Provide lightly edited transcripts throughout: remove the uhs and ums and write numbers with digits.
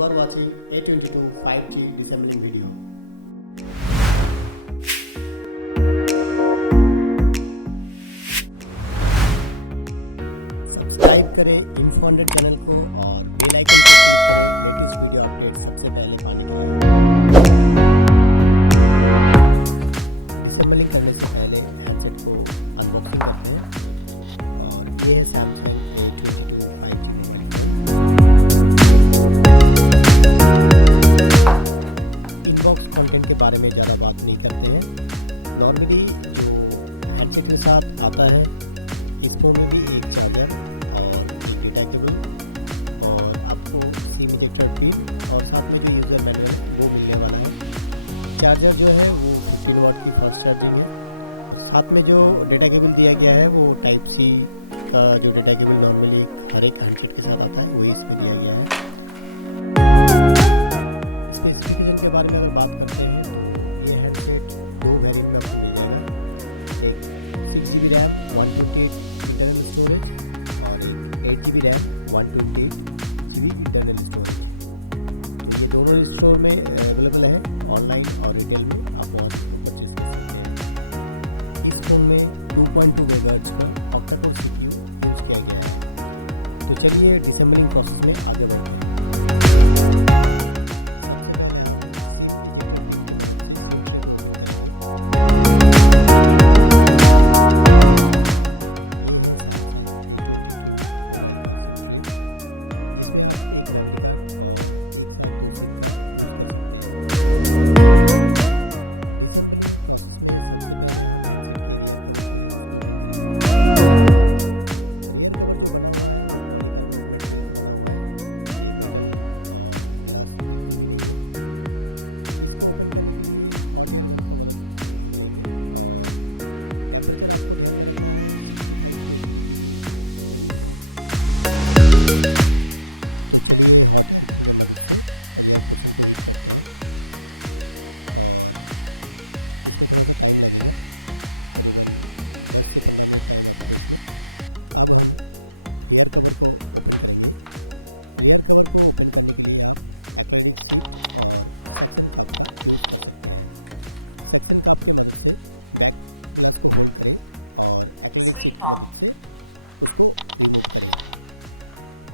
You are watching A-22 5G disassembling video. Subscribe करें info channel को और bell icon पर क्लिक करें लेटेस्ट वीडियो अपडेट सबसे पहले पाने के लिए। डिसेंबलिंग करने से पहले हैंडसेट को अनबॉक्सिंग करते हैं और ये है Samsung A-22 5G। Inbox content के बारे में ज़्यादा बात नहीं करते हैं। नॉर्मली जो हैंडसेट के साथ आता है इसमें भी एक चार्जर और डेटा केबल और आपको सिम इजेक्टर पिन और साथ में जो यूज़र मैनुअल वो मिलने वाला है। चार्जर जो है वो 15 वाट की फास्ट चार्जिंग है। साथ में जो डेटा केबल दिया गया है वो टाइप सी का जो डेटा केबल नॉर्मली हर एक हैंडसेट के साथ आता है वही इसमें दिया गया है। स्पेसिफिकेशन के बारे में अगर बात करते हैं तो ये हैंडसेट दो वेरिएंट में आपको मिल जाएगा। एक 6GB रैम 128 इंटरनल स्टोरेज और एक 8GB RAM 128GB internal storage. तो ये दोनों स्टोर में अवेलेबल है, ऑनलाइन और रिटेल में आप वहाँ से परचेज कर सकते हैं। इस फोन में 2.2 GHz का ऑक्टा-कोर CPU यूज किया गया है। तो चलिए डिसेंबलिंग प्रोसेस में आगे बढ़ते हैं।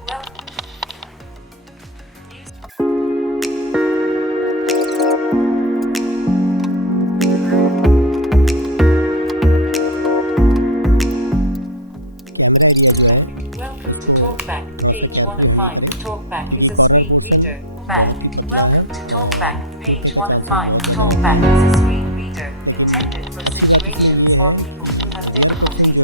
Well, welcome to TalkBack, page 1 of 5. TalkBack is a screen reader. Welcome to TalkBack, page 1 of 5. TalkBack is a screen reader intended for situations or people who have difficulties.